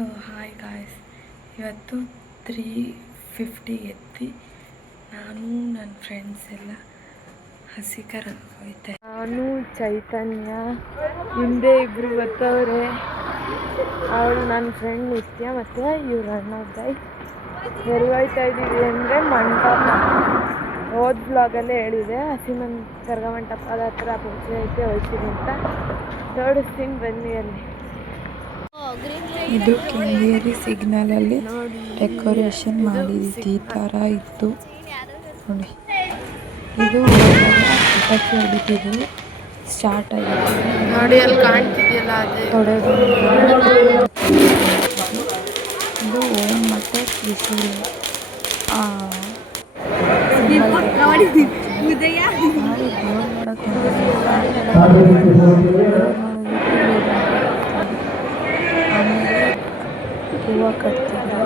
So hi guys, ಇವತ್ತು 3:50 ಎತ್ತಿ ನಾನು ನನ್ನ ಫ್ರೆಂಡ್ಸ್ ಎಲ್ಲ ಹಸಿಕರಾಗಿ ಹೋಯ್ತೆ. ನಾನು ಚೈತನ್ಯ ಹಿಂದೆ ಇಬ್ಬರು ಬರ್ತವ್ರೆ. ಅವಳು ನನ್ನ ಫ್ರೆಂಡ್ ನಿತ್ಯ ಮತ್ತು ಇವ್ರು ಅಣ್ಣ ಗೈಸ್. ಎಲ್ಲಿ ಹೋಯ್ತಾ ಇದ್ದೀವಿ ಅಂದರೆ ಮಂಟಪ. ಹೋದ ಬ್ಲಾಗಲ್ಲೇ ಹೇಳಿದೆ, ಕರಗ ಮಂಟಪದ ಹತ್ರ ಪೂಜೆ ಐತೆ ಹೋಯ್ತೀನಿ ಅಂತ. ತೋರಿಸ್ತೀನಿ ಬನ್ನಿ. ಅಲ್ಲಿ ಇದು ಕೆಂಗೇರಿ ಸಿಗ್ನಲಲ್ಲಿ ಡೆಕೋರೇಷನ್ ಮಾಡಿದ್ದು ಈ ಥರ ಇತ್ತು ನೋಡಿ. ಇದು ಪಟಾಕಿ ಹೊಡಿತಿದ್ದು ಸ್ಟಾರ್ಟ್ ಆಗಿದೆ ನೋಡಿ, ಅಲ್ಲಿ ಕಾಣ್ತಿದೆಯಲ್ಲ ಅದೇ ಇದು ಓಂ ಮತ್ತು ತ್ರಿಶೂಲ ಹೂವು ಕಟ್ತಿದ್ರು.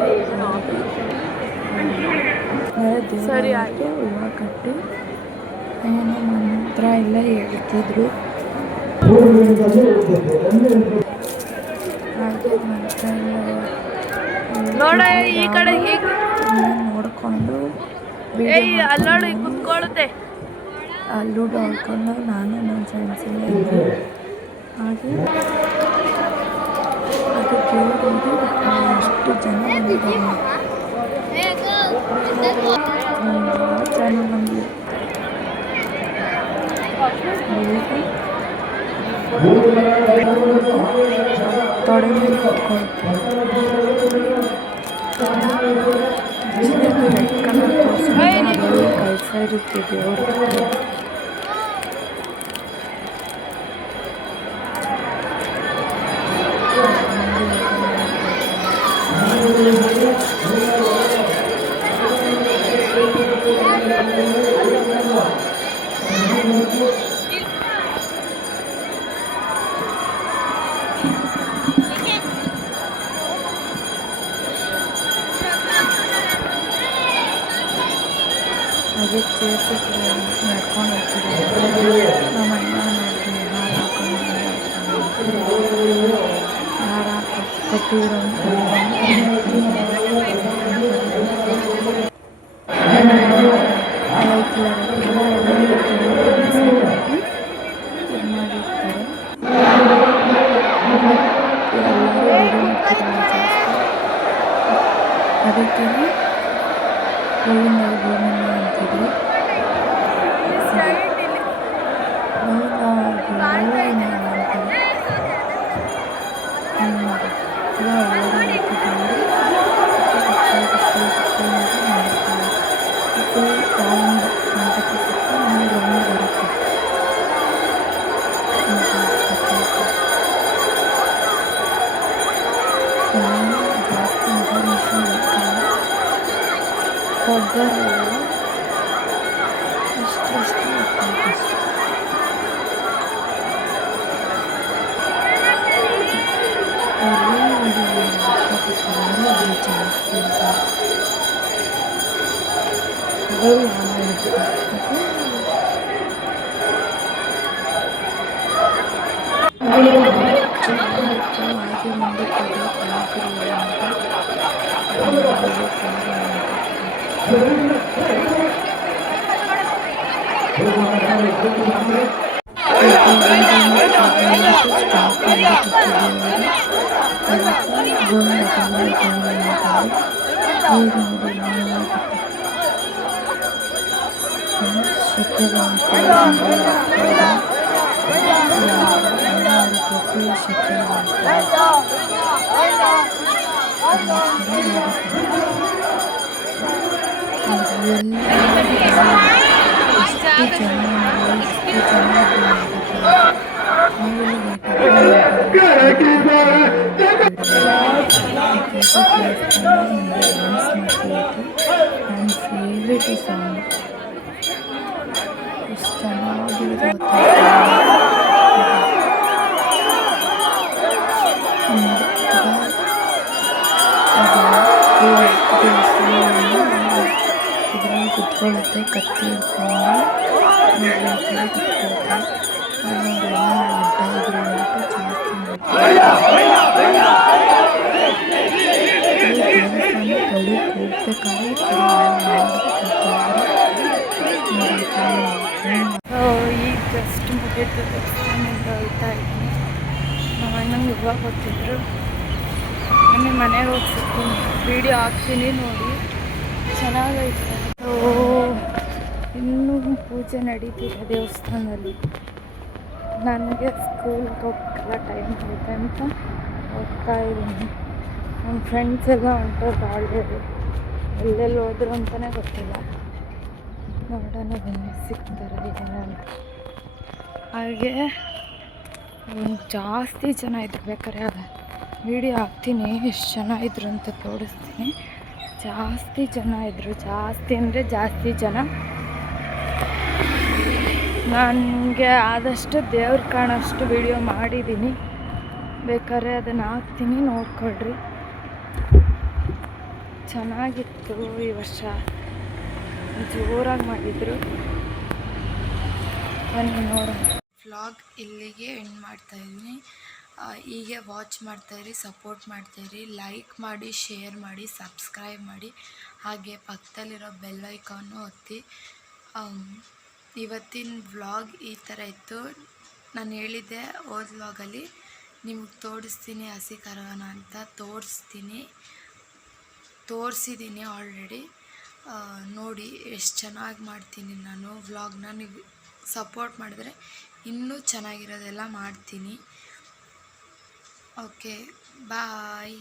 ದೇವರಿಗೆ ಹೂವು ಕಟ್ಟಿ ಏನೋ ಮಂತ್ರ ಎಲ್ಲ ಹೇಳ್ತಿದ್ರು. ಹಾಗೆ ಮಂತ್ರ ನೋಡ್ಕೊಂಡು ಅಲ್ಲೂ ನೋಡ್ಕೊಂಡು ನಾನು ನನ್ನ ಫ್ರೆಂಡ್ಸ್ ಎಲ್ಲ ಇದ್ದೆ. ಹಾಗೆ ಅದು ದೇವರಿಗೆ ಎಷ್ಟು ಜನ ಬಂದಿದ್ದಾರೆ, ಜನ ಬಂದಿದ್ದಾರೆ. ತೊಡೆ ಮೇಲೆ ಕೂತ್ಕೊಳ್ತಾರೆ. ರೆಡ್ ಕಲರ್ ತೋರಿಸಿ ಕಳ್ಸ ಇರುತ್ತೆ ದೇವರು. ಹಾಗೆ ಚೇರ್ಸ್ ನಡ್ಕೊಂಡು ಹೋಗ್ತಿದ್ದಾರೆ. ನಮ್ಮ ಅಣ್ಣ ನೋಡ್ತೀನಿ ಹಾರ ಕಟ್ಟಿರೋ ಅದಕ್ಕೆ ಗೋವಿಂದ ಗೋವಿಂದ ಅಂತಿದ್ರು. ಫುಲ್ ರೌಂಡ್ ಮಂಟಪ ಸುತ್ತ ಒಂದು ರೌಂಡ್ ಬರುತ್ತೆ. ನಾನು ಜಾಸ್ತಿ ಇನ್ಫಾರ್ಮೇಷನ್ ಗೊತ್ತಿಲ್ಲ. ಕೊಬ್ಬರೆಲ್ಲ ಇಷ್ಟು ಗೊತ್ತಾಯ್ತು. ಜಾಸ್ತಿ ಹಾಗೆ ಮುಂದೆ ನನ್ನ ಫೇವ್ರೇಟ್ ಈ ಸಾಂಗ್. ಎಷ್ಟು ಚೆನ್ನಾಗಿರುತ್ತೆ ಇದ್ರಲ್ಲಿ ಕುತ್ಕೊಳ್ಳುತ್ತೆ, ಕತ್ತಿ ಹಿಡ್ಕೊಂಡು ಕುತ್ಕೊಳುತ್ತೆ. ಅವರೆಲ್ಲ ಅಡ್ಡ ಇದ್ರು ಅಂದ್ಬಿಟ್ಟು ಜಾಸ್ತಿ ಮಾಡ್ತಾರೆ. ಹೋಗ್ಬೇಕಾದ್ರೆ ಈಗ ಜಸ್ಟ್ ಮುಗಿದು ದೇವಸ್ಥಾನದಿಂದ ಹೋಗ್ತಾ ಇದ್ದೀನಿ. ನಮ್ಮ ಅಣ್ಣಂಗೆ ಇವಾಗ ಗೊತ್ತಿದ್ರು. ನಮಗೆ ಮನೆಗೆ ಹೋಗಿ ಸಿಗ್ತೀನಿ, ವೀಡಿಯೋ ಹಾಕ್ತೀನಿ ನೋಡಿ. ಚೆನ್ನಾಗೈತೆ. ಇನ್ನೂ ಪೂಜೆ ನಡೀತಿದೆ ದೇವಸ್ಥಾನದಲ್ಲಿ. ನನಗೆ ಸ್ಕೂಲ್ಗೆ ಹೋಗಕ್ಕೆಲ್ಲ ಟೈಮ್ ಆಗುತ್ತೆ ಅಂತ ಹೋಗ್ತಾ ಇದ್ದೀನಿ. ನಮ್ಮ ಫ್ರೆಂಡ್ಸ್ ಎಲ್ಲ ಹೊಂಟೋದು ಆಲ್ರೆಡಿ. ಎಲ್ಲೆಲ್ಲಿ ಹೋದ್ರು ಅಂತಲೇ ಗೊತ್ತಿಲ್ಲ. ನೋಡೋಣ ಬನ್ನಿ ಸಿಗ್ತಾರೆ ಏನಂತ. ಹಾಗೆ ಜಾಸ್ತಿ ಜನ ಇದ್ರು. ಬೇಕಾದ್ರೆ ವೀಡಿಯೋ ಹಾಕ್ತೀನಿ ಎಷ್ಟು ಜನ ಇದ್ರು ಅಂತ ತೋರಿಸ್ತೀನಿ. ಜಾಸ್ತಿ ಜನ ಇದ್ದರು, ಜಾಸ್ತಿ ಅಂದರೆ ಜಾಸ್ತಿ ಜನ. ನನಗೆ ಆದಷ್ಟು ದೇವ್ರು ಕಾಣೋಷ್ಟು ವೀಡಿಯೋ ಮಾಡಿದ್ದೀನಿ. ಬೇಕಾದ್ರೆ ಅದನ್ನು ಹಾಕ್ತೀನಿ, ನೋಡ್ಕೊಳ್ರಿ. ಚೆನ್ನಾಗಿತ್ತು ಈ ವರ್ಷ, ಜೋರಾಗಿ ಮಾಡಿದರು. ಬನ್ನಿ ನೋಡೋಣ. ವ್ಲಾಗ್ ಇಲ್ಲಿಗೆ ಎಂಡ್ ಮಾಡ್ತಾಯಿದ್ದೀನಿ. ಹೀಗೆ ವಾಚ್ ಮಾಡ್ತಾಯಿರಿ, ಸಪೋರ್ಟ್ ಮಾಡ್ತಾಯಿರಿ, ಲೈಕ್ ಮಾಡಿ, ಶೇರ್ ಮಾಡಿ, ಸಬ್ಸ್ಕ್ರೈಬ್ ಮಾಡಿ. ಹಾಗೆ ಪಕ್ಕದಲ್ಲಿರೋ ಬೆಲ್ ಐಕಾನು ಒತ್ತಿ. ಇವತ್ತಿನ ವ್ಲಾಗ್ ಈ ಥರ ಇತ್ತು. ನಾನು ಹೇಳಿದ್ದೆ ಹೋದ ವ್ಲಾಗಲ್ಲಿ ನಿಮಗೆ ತೋರಿಸ್ತೀನಿ ಹಸಿ ಕರವನ ಅಂತ. ತೋರಿಸಿದ್ದೀನಿ ಆಲ್ರೆಡಿ. ನೋಡಿ ಎಷ್ಟು ಚೆನ್ನಾಗಿ ಮಾಡ್ತೀನಿ ನಾನು ವ್ಲಾಗ್ನ. ನೀವು ಸಪೋರ್ಟ್ ಮಾಡಿದ್ರೆ ಇನ್ನೂ ಚೆನ್ನಾಗಿರೋದೆಲ್ಲ ಮಾಡ್ತೀನಿ. ಓಕೆ, ಬಾಯ್.